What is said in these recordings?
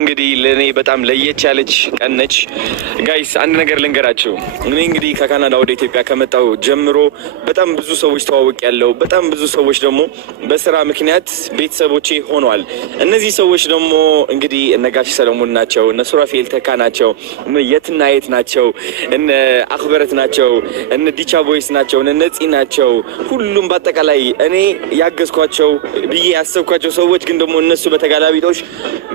እንግዲህ ለኔ በጣም ለየት ያለች ቀን ነች ጋይስ። አንድ ነገር ልንገራችሁ። እኔ እንግዲህ ከካናዳ ወደ ኢትዮጵያ ከመጣሁ ጀምሮ በጣም ብዙ ሰዎች ተዋወቅ ያለው በጣም ብዙ ሰዎች ደግሞ በስራ ምክንያት ቤተሰቦቼ ሆነዋል። እነዚህ ሰዎች ደግሞ እንግዲህ እነ ጋሽ ሰለሞን ናቸው፣ እነ ሱራፌል ተካ ናቸው፣ የትና የት ናቸው፣ እነ አክበረት ናቸው፣ እነ ዲቻ ቦይስ ናቸው፣ እነ ነፂ ናቸው። ሁሉም በአጠቃላይ እኔ ያገዝኳቸው ብዬ ያሰብኳቸው ሰዎች ግን ደግሞ እነሱ በተጋላቢጦሽ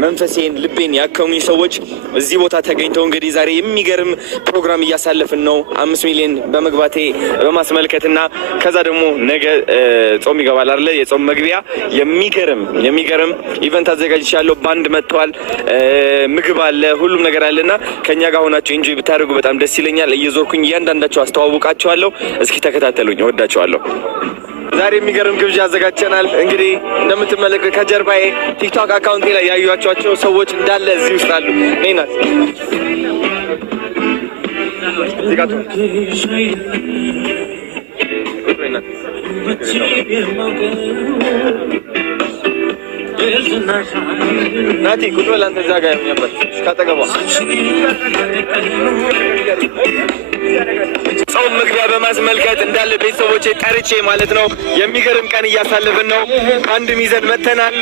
መንፈሴን ልቤን ያከሙኝ ሰዎች እዚህ ቦታ ተገኝተው እንግዲህ ዛሬ የሚገርም ፕሮግራም እያሳለፍን ነው። 5 ሚሊዮን በመግባቴ በማስመልከትና ከዛ ደግሞ ነገ ጾም ይገባል አይደል? የጾም መግቢያ የሚገርም ኢቨንት አዘጋጅቻለሁ። ባንድ መጥቷል፣ ምግብ አለ፣ ሁሉም ነገር አለና ከኛ ጋር ሆናችሁ ኢንጆይ ብታደርጉ በጣም ደስ ይለኛል። እየዞርኩኝ እያንዳንዳቸው አስተዋውቃቸዋለሁ። እስኪ ተከታተሉኝ፣ እወዳቸዋለሁ። ዛሬ የሚገርም ግብዣ አዘጋጅተናል። እንግዲህ እንደምትመለከቱ ከጀርባዬ ቲክቶክ አካውንቴ ላይ ያዩዋቸው ሰዎች እንዳለ እዚህ ውስጥ አሉ። ነይናት ናቲ ቁጭ በል አንተ እዛ ጋር የሚያበት ካጠገቧ ጾም መግቢያ በማስመልከት እንዳለ ቤተሰቦቼ ጠርቼ ማለት ነው የሚገርም ቀን እያሳለፍን ነው። አንድ ሚዘን መተናል።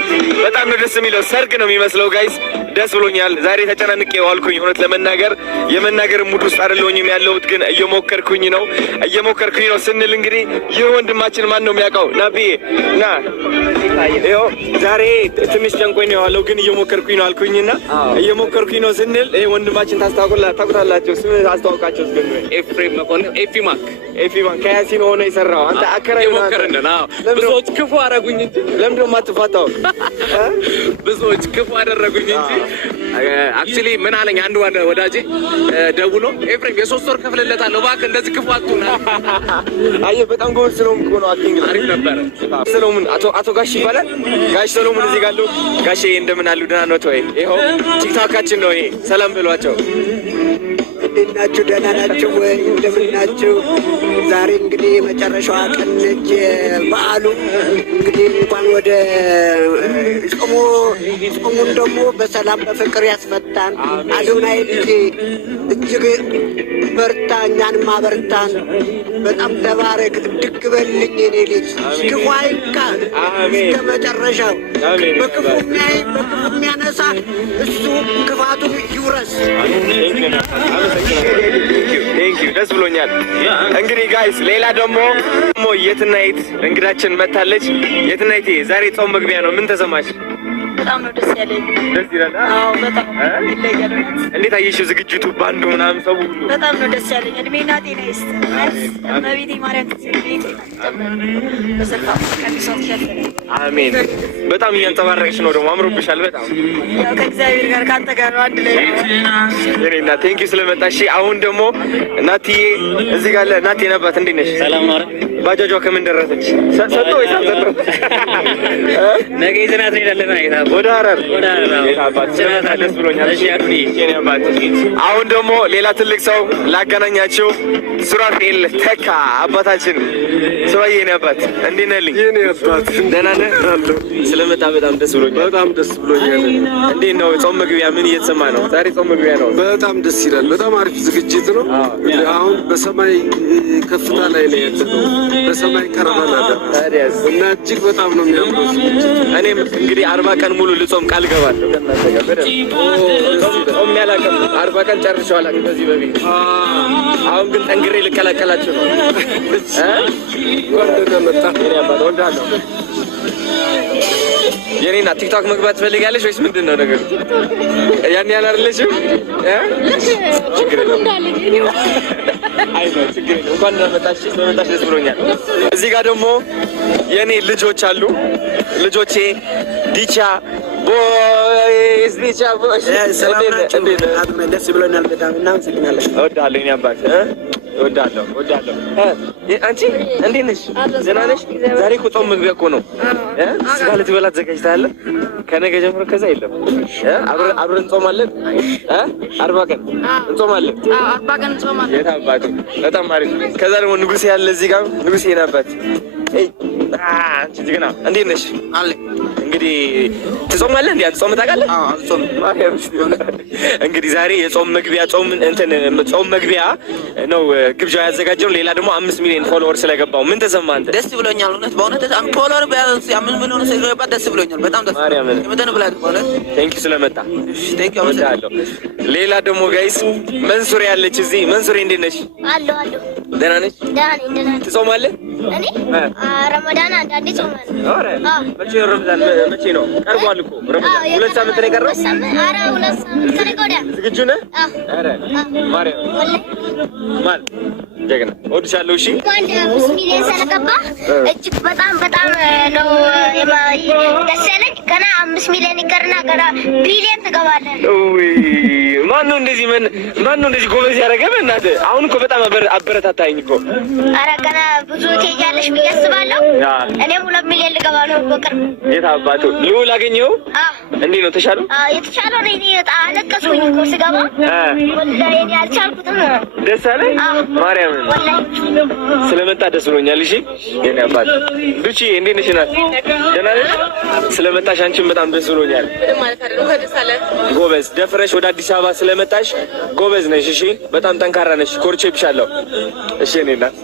በጣም ነው ደስ የሚለው። ሰርግ ነው የሚመስለው ጋይስ። ደስ ብሎኛል። ዛሬ ተጨናንቄ ዋልኩኝ። እውነት ለመናገር የመናገር ሙድ ውስጥ አይደለሁኝም ያለሁት፣ ግን እየሞከርኩኝ ነው ስንል እንግዲህ ይህ ወንድማችን ማን ነው የሚያውቀው? ናቢዬ ና ይኸው ዛሬ ትንሽ ጨንቆኝ ነው ያለው፣ ግን እየሞከርኩኝ ነው አልኩኝና እየሞከርኩኝ ነው ስንል ይሄ ወንድማችን ታውቁታላችሁ። ስም አስተዋውቃቸው እስከ ኤፍሬም መኮንን ኤፊማክ ከያሲን ሆነ የሰራው አንተ አከራይ የሞከርን ነው። ብዙዎች ክፉ አደረጉኝ እንጂ ለምንድን ነው የማትፋታው? ብዙዎች ክፉ አደረጉኝ እንጂ አክቹሊ ምን አለኝ አንድ ወዳጄ ደውሎ ኤፍሬም የ3 ወር ከፍለለታለሁ እባክህ እንደዚህ ክፉ አትሁን። አየህ በጣም ጎበዝ ስለሆንክ እኮ ነው። አክቲንግ አሪፍ ነበረ። ሰሎሞን አቶ ጋሽ ይባላል። ጋሽ ሰሎሞን እዚህ ጋር አሉ። ጋሼ እንደምን አሉ? ደህና ነው ወይ? ይኸው ቲክቶካችን ነው ይሄ። ሰላም ብሏቸው። እንዴት ናችሁ? ደህና ናችሁ ወይ? እንደምን ናችሁ? ዛሬ እንግዲህ የመጨረሻዋ ቀን ነች በዓሉ። እንግዲህ እንኳን ወደ ጾሙን ደግሞ በሰላም በፍቅር ያስፈታን። አዶናይ ልጄ እጅግ በርታ፣ እኛንም አበርታን። በጣም ተባረክ፣ እድግ በልኝ የኔ ልጅ። ክፉ አይንካህ እስከ መጨረሻው። በክፉ የሚያይ በክፉ የሚያነሳ እሱ ክፋቱን ይውረስ። ቴንኪው ደስ ብሎኛል። እንግዲህ ጋይስ ሌላ ደግሞ የትና የት እንግዳችን መታለች። የትና የት ዛሬ ጾም መግቢያ ነው። ምን ተሰማሽ? በጣም ነው ደስ ያለኝ። ደስ ይላል። አዎ በጣም ይለያል። እንዴት አየሽው ዝግጅቱ? ባንዱ ምናምን ሰው ሁሉ በጣም ነው ደስ ያለኝ። እድሜና ጤና ይስጥ። እመቤቴ ማርያም ትስጥልኝ። አሜን። በጣም እያንጸባረቅሽ ነው ደግሞ አምሮብሻል በጣም። ያው ከእግዚአብሔር ጋር ካንተ ጋር ነው አንድ ላይ የኔና ቴንኪው ስለመጣሽ። አሁን ደግሞ ናቲዬ እዚህ ጋር ናቲ ነባት። እንዴት ነሽ? ሰላም ነው። ባጃጇ ከምን ደረሰች? ሰጥቶ ወይ ሳይሰጥ ነገ ይዘናት እንሄዳለን አይታ ወደ ሐረር አባት ደስ ብሎኛል። አሁን ደግሞ ሌላ ትልቅ ሰው ላገናኛችሁ፣ ሱራፌል ተካ አባታችን። ሱራዬ የኔ አባት እንዴት ነህ? የኔ አባት ደህና ነህ? ስለመጣ በጣም ደስ ብሎኛል። በጣም ደስ ብሎኛል። እንዴት ነው ጾም መግቢያ ምን እየተሰማ ነው? ዛሬ ጾም መግቢያ ነው። በጣም ደስ ይላል። በጣም አሪፍ ዝግጅት ነው። አሁን በሰማይ ከፍታ ላይ ነው ያለነው። በሰማይ ቀርበናል እና እጅግ በጣም ነው የሚያምረው ዝግጅት። እኔም እንግዲህ 40 ቀን ሙሉ ልጾም ቃል ገባለሁ። ጾም ያላቀም 40 ቀን ጨርሼዋለሁ ከዚህ በፊት። አሁን ግን ጠንክሬ ልቀላቀላችሁ ነው። ወንደና መጣ ወንዳለሁ። የኔና ቲክቶክ መግባት ትፈልጋለሽ ወይስ ምንድን ነው ነገሩ? ያን ያህል አይደለሽም? ችግር የለውም። አይ ነው ችግር የለውም። እንኳን ስለመጣሽ ደስ ብሎኛል። እዚህ ጋር ደግሞ የኔ ልጆች አሉ። ልጆቼ ዲቻ ቦይስ ደስ ብሎናል። በጣም እናመሰግናለን። እወድሃለሁ የኔ አባት። እወድሃለሁ። አንቺ እንዴት ነሽ? ደህና ነሽ? ዛሬ እኮ ጾም መግቢያ እኮ ነው። ስጋ ልትበላ ተዘጋጅተሃል? ከነገ ጀምሮ ከዛ የለም አብረን እንጾማለን። 40 ቀን እንጾማለን። 40 ቀን እንጾማለን። የት አባቱ በጣም አሪፍ። ከዛ ደግሞ ንጉሴ ያለ እዚህ ጋር ንጉሴ ናባት አንቺ ጀግና እንዴት ነሽ? አለ እንግዲህ ትጾማለህ እንዴ? ጾም ታውቃለህ? አዎ ጾም እንግዲህ ዛሬ የጾም መግቢያ ጾም መግቢያ ነው ግብዣው ያዘጋጀው። ሌላ ደግሞ 5 ሚሊዮን ፎሎወር ስለገባው ምን ተሰማህ አንተ? ደስ ብሎኛል። በእውነት ፎሎወር ቢያንስ 5 ሚሊዮን ስለገባ ደስ ብሎኛል። በጣም ደስ ብሎኛል። የመጠን ብላት በእውነት ቴንኪው ስለመጣ ቴንኪው አመሰግናለሁ። ሌላ ደግሞ ጋይስ መንሱሬ ያለች እዚህ። መንሱሬ እንዴት ነሽ? አለሁ ደህና ነሽ? ደህና ነኝ። ትጾማለህ? እኔ ረመዳን አንዳንዴ ጾማለሁ። ኧረ መቼ ነው ረመዳን? መቼ ነው? ቀርቧል እኮ ረመዳን። 2 ሳምንት ነው የቀረው። ኧረ 2 ሳምንት ከነገ ወዲያ። ዝግጁ ነህ? ኧረ ማርያም ማን ጀግና እወድሻለሁ። እሺ 5 ሚሊዮን ስለገባ እጅግ በጣም ነው ደስ ያለኝ። ገና 5 ሚሊዮን ይቀርና ገና ቢሊዮን ትገባለህ። ማነው እንደዚህ ጎበዝ ያደረገ? በእናትህ አሁን እኮ በጣም አበረታታኝ እኮ። ኧረ ገና ብዙ ትሄጃለሽ ብዬ አስባለሁ። እኔም 2 ሚሊዮን ልገባ ነው በቅርብ። የት አባቱ ልዑል አገኘኸው? እንዴት ነው ተሻለው? የተሻለው ነው። እኔ በጣም አለቀስኩኝ እኮ ስገባ። ወላሂ እኔ አልቻልኩትም። ደስ አለኝ ማርያም ስለመጣ ደስ ብሎኛል። እሺ የኔ አባት ዱቺ እንዴት ነሽ? ናት ደህና ነሽ? ስለመጣሽ አንቺም በጣም ደስ ብሎኛል። ጎበዝ ደፍረሽ ወደ አዲስ አበባ ስለመጣሽ ጎበዝ ነሽ። እሺ በጣም ጠንካራ ነሽ። ኮርቼብሻለሁ። እሺ እኔ እናት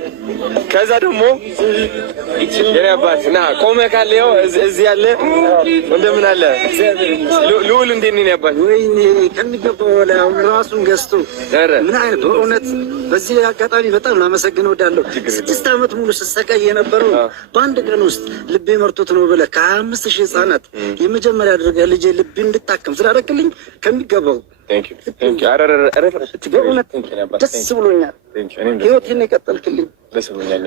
ከዛ ደግሞ የኔ አባት ና ቆመህ ካለ ያው እዚህ ያለ እንደምን አለ ልዑል እንዴት ነኝ አባት? ወይኔ ከሚገባው በላይ አሁን ራሱን ገዝቶ ምን አይነት በእውነት በዚህ አጋጣሚ በጣም ላመሰግነው እወዳለሁ። 6 ዓመት ሙሉ ስሰቃይ የነበረው በአንድ ቀን ውስጥ ልቤ መርቶት ነው ብለህ ከ25,000 ህጻናት የመጀመሪያ አድርገህ ልጄ ልቤ እንድታከም ስላደረግልኝ ከሚገባው ደስ ብሎኛል። ህይወቴን የቀጠልክልኝ ደስ ብሎኛል።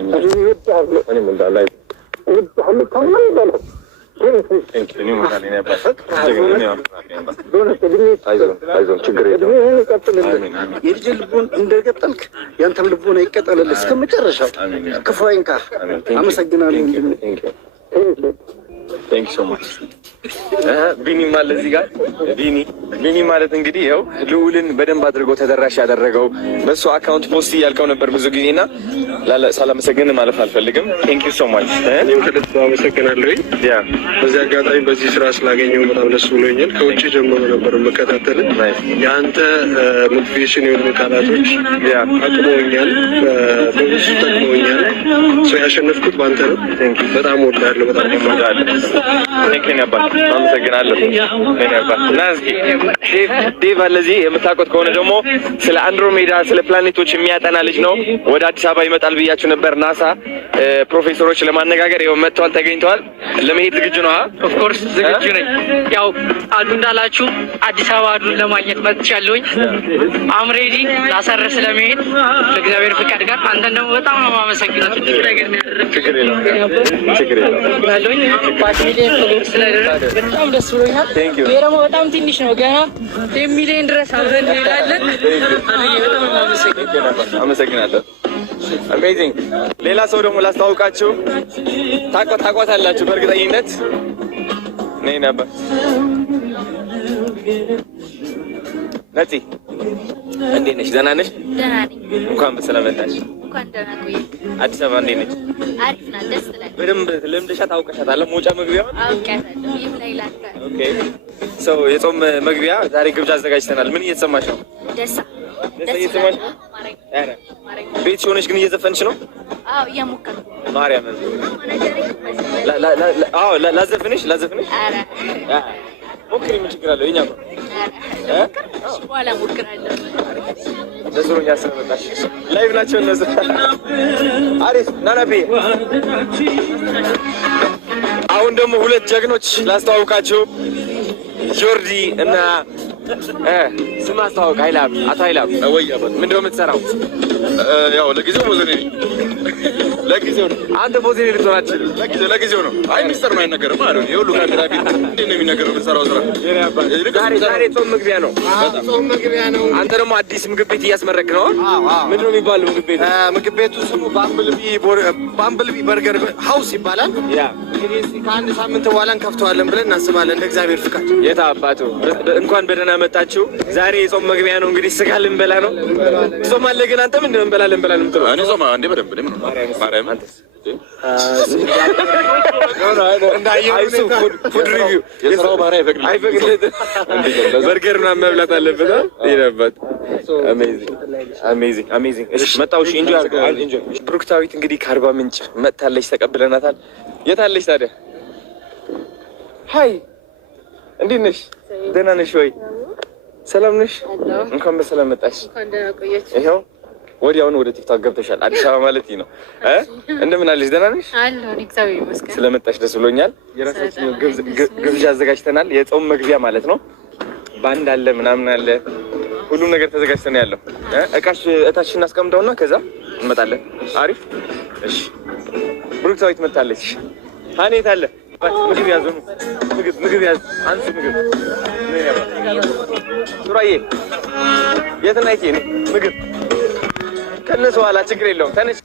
የልጄ ልቦን እንደቀጠልክ ያንተም ልቦና ይቀጠልልህ እስከ መጨረሻው። ክፉ አይንካህ። አመሰግናለሁ። ቴንክ ሶ ማች። ቢኒ ማለት እዚህ ጋር ቢኒ ማለት እንግዲህ ያው ልዑልን በደንብ አድርጎ ተደራሽ ያደረገው በሱ አካውንት ፖስት እያልከው ነበር ብዙ ጊዜና ሳላመሰግን ማለፍ አልፈልግም። ቴንክ ዩ ሶ ማች። እኔም ከልብ አመሰግናለሁ። በዚህ አጋጣሚ በዚህ ስራ ስላገኘው በጣም ደስ ብሎኛል። ከውጭ ጀምሮ ነበር መከታተል። የአንተ ሞቲቬሽን የሆኑ ቃላቶች አቅመውኛል፣ በብዙ ጠቅመውኛል። ሰው ያሸነፍኩት በአንተ ነው። በጣም ወዳለሁ። በጣም ወዳለሁ። አመሰግናለሁ። ዴቭ አለ እዚህ። የምታውቁት ከሆነ ደግሞ ስለ አንድሮሜዳ ስለ ፕላኔቶች የሚያጠና ልጅ ነው። ወደ አዲስ አበባ ይመጣል ብያችሁ ነበር። ናሳ ፕሮፌሰሮች ለማነጋገር ይኸው መጥተዋል፣ ተገኝተዋል። ለመሄድ ዝግጁ ነው? ኦፍኮርስ ዝግጁ ነኝ። ያው አዱ እንዳላችሁ አዲስ አበባ አዱን ለማግኘት መጥቻለሁኝ። አም ሬዲ ላሰረ ስለመሄድ ለእግዚአብሔር ፍቃድ ጋር። አንተን ደግሞ በጣም ነው የማመሰግነው። ትልቅ ነገር ነው ያደረግህ። ችግር የለውም። በጣም ደስ ብሎኛል። ይሄ ደግሞ በጣም ትንሽ ነው። ገና 10 ሚሊዮን ድረስ አብረን እንሄዳለን። አመሰግናለሁ። አሜዚንግ። ሌላ ሰው ደግሞ ላስተዋውቃችሁ። ታውቋታላችሁ በእርግጠኝነት። ነይ ነበር ነፂ፣ እንዴት ነሽ? ደህና ነሽ? ደህና ነኝ። እንኳን በሰላም መጣሽ። እንኳን ደህና ቆየህ። አዲስ አበባ እንዴት ነች? አሪፍ ናት፣ ደስ ትላለች። በደንብ ለምደሻት አውቀሻታለሁ። መውጫ መግቢያውን አውቃታለሁ። ይሄም ላይ ላካ። ኦኬ። ሰው የጾም መግቢያ ዛሬ ግብዣ አዘጋጅተናል። ምን እየተሰማሽ ነው? ደስ እየተሰማሽ ነው? ኧረ ቤትሽ ሆነሽ ግን እየዘፈንሽ ነው? አዎ እየሞከርኩ ማርያም። አዎ ላዘፍንሽ። ኧረ ሞክሪ፣ ምን ችግር አለው? የእኛ ነው። በኋላ ሞክራለሁ። ደስ ብሎኛል ስለመጣሽ። ላይቭ ናቸው እነሱ። አሪፍ ናናቤ። አሁን ደግሞ 2 ጀግኖች ላስተዋውቃችሁ፣ ጆርዲ እና ስም አስተዋውቅ። ኃይላብ፣ አቶ ኃይላብ ምንድን ነው የምትሰራው? ያው ለጊዜው ፖዘኔ ለጊዜው ነው። አንተ ፖዘኔ ልትሆን አትችልም። ለጊዜው ነው። አይ ሚስጥር ነው አይነገርም አይደል? የሁሉ ካሜራ ቢት እንዴት ነው የሚነገረው? የምትሰራው ስራ ዛሬ ጾም መግቢያ ነው። ጾም መግቢያ ነው። አንተ ደግሞ አዲስ ምግብ ቤት እያስመረክ ነው። ምንድን ነው የሚባለው ምግብ ቤት? ምግብ ቤቱ ስሙ ባምብልቢ በርገር ሀውስ ይባላል። እንግዲህ ከ1 ሳምንት በኋላ እንከፍተዋለን ብለን እናስባለን እንደ እግዚአብሔር ፍቃድ። የታ አባቱ እንኳን በደህና መጣችሁ። ዛሬ የጾም መግቢያ ነው። እንግዲህ ስጋ ልንበላ ነው። ጾም አለ ግን አንተ ምንድን ነው እንበላለን የምትለው? እኔ ጾም አንዴ በደንብ ነው። ማርያም በርገር ምናምን መብላት አለበት። ይነባት አሜዚንግ። እሺ መጣሁ። እሺ ኢንጆይ አድርገው። ኢንጆይ። ብሩክታዊት እንግዲህ ከአርባ ምንጭ መጥታለች፣ ተቀብለናታል። የት አለች ታዲያ? ሀይ እንዴት ነሽ? ደህና ነሽ ወይ? ሰላም ነሽ? እንኳን በሰላም መጣሽ። ይኸው ወዲያውኑ ወደ ቲክቶክ ገብተሻል። አዲስ አበባ ማለት ነው። እንደምን አለሽ? ደህና ነሽ? ስለመጣሽ ደስ ብሎኛል። የራሳችን ግብዣ አዘጋጅተናል። የጾም መግቢያ ማለት ነው። ባንድ አለ ምናምን አለ፣ ሁሉም ነገር ተዘጋጅተን ያለው እቃሽ እታች እናስቀምጠውና ከዛ እንመጣለን። አሪፍ። እሺ ብሩክታዊት መጣለች። ሀኔት አለ። ምግብ ያዙ፣ ምግብ ያዙ። አንሱ ምግብ ሱራዬ የት ናይቴ? ምግብ ከነሱ ኋላ ችግር የለውም። ተነሽ